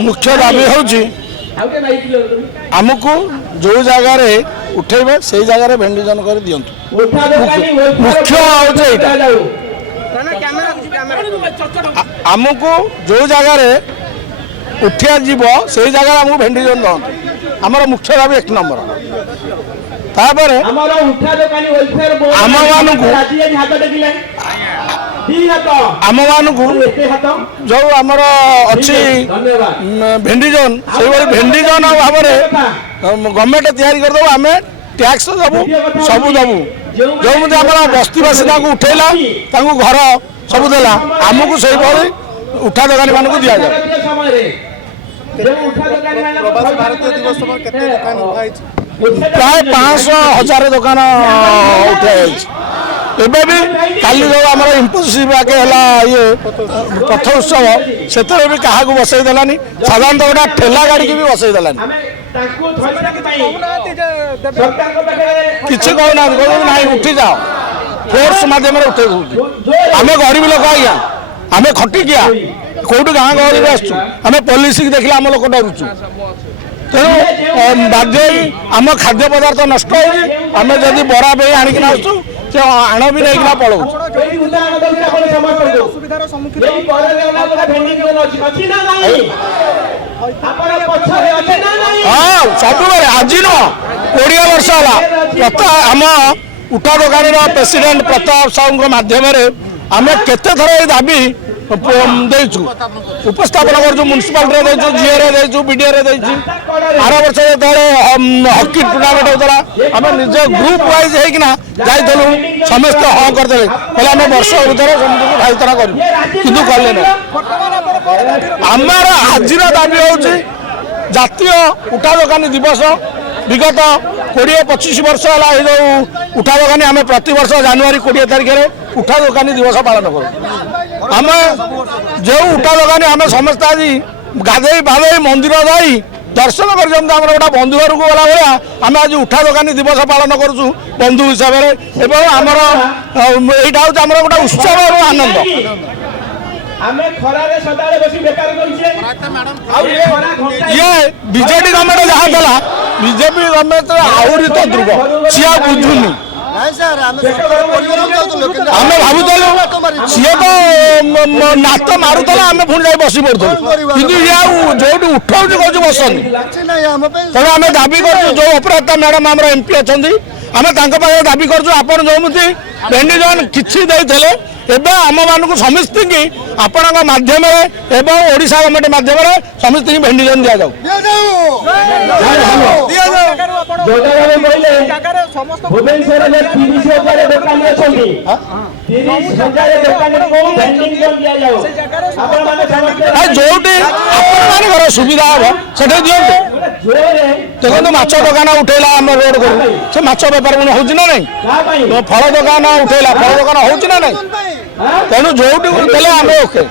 मुख्य दाबी हूँ आमको जो जगार उठेबे से जगार भेंडिजन कर दिंतु मुख्य आमको जो जगार उठिया जीव से जगह आमको भेंडिजन दिंतु आमर मुख्य दाबी 1 नंबर तापर आम मानू जो आमर अच्छी भेंडिजन से भेंडिजन भाव में गवर्नमेंट तैयारी करदे आम टैक्स दबू सब दबू जो आम बस्तीवासी उठेला घर सब देला आमको से उठा दोकानी मानक दि जाए प्राय 500,000 दुकान उठाई एबे भी काली जो आम इम्पोसिव आगे ये पथ उत्सव से भी क्या बसई देलानी साधारणतः गोटा ठेला गाड़ी की भी बसई देलानी किसी कहना ना उठी जाओ फोर्स मध्यम उठे आम गरीब लोक आज्ञा आम खटिकिया कौटू गाँ गहली आसचु आम पुलिस की देखला आम लोक डरुचु तेणु बाध्य आम खाद्य पदार्थ नष्ट होमें जदि बरा पे आणिक आसचु से आण भी नहीं पलाऊ हाँ सब आज नुह 20 वर्ष है आम उठा दोकानी प्रेसिडेंट प्रताप साहू मध्यम आम केते थर ये दाबी देचु उपस्थापन कर म्युनिसिपालिटी जीए बीडीए आर वर्ष जो हॉकी टूर्नामेंट होता आम निज ग्रुप वाइज होना जाइलु समस्त हाँ करदे कहले आम वर्ष भर समझ ढाईतरा करूँ कि कले ना आमर आज दाबी हूँ जातीय उठा दोकानी दिवस विगत 20-25 वर्ष है जो उठा दोकानी आम प्रति वर्ष जानुरी 20 तारिख में उठा दोकानी दिवस पालन करूँ आम जो उठा दोकानी आम समस्त आज गाधे बाधे मंदिर जाई दर्शन कर गोटा बंधु घर को गला भाया आम आज उठा दोकानी दिवस पालन करूँ बंधु हिसाब से आमर यहाँ हूँ आम गोटे उत्सव और आनंद ये बीजेपी गवर्नमेंट जहाँ देला बीजेपी गवर्नमेंट आहरी तो ध्रुव सी आ बुझुनी आम भावुलु सी तो नात मारूला आम पुणी जा बस पड़ू कि जो उठाऊ कौन बसनी तेणु आम दाबी कर जो अपराधा मैडम आम एमपी अच्छा आम दाबी कर जो भेंडिजन किसी एवं आम मानक समस्त आपण मध्यम ओडिशा गवर्नमेंट मध्यम समस्त भेंडिजन दि जाऊ जो सुविधा हम से दिखते देखो माछ दुकान उठेला आम रोड को से माछ बेपार पुणी हो ना फल दुकान उठेला फल दुकान हो ना तेणु जो आम ओके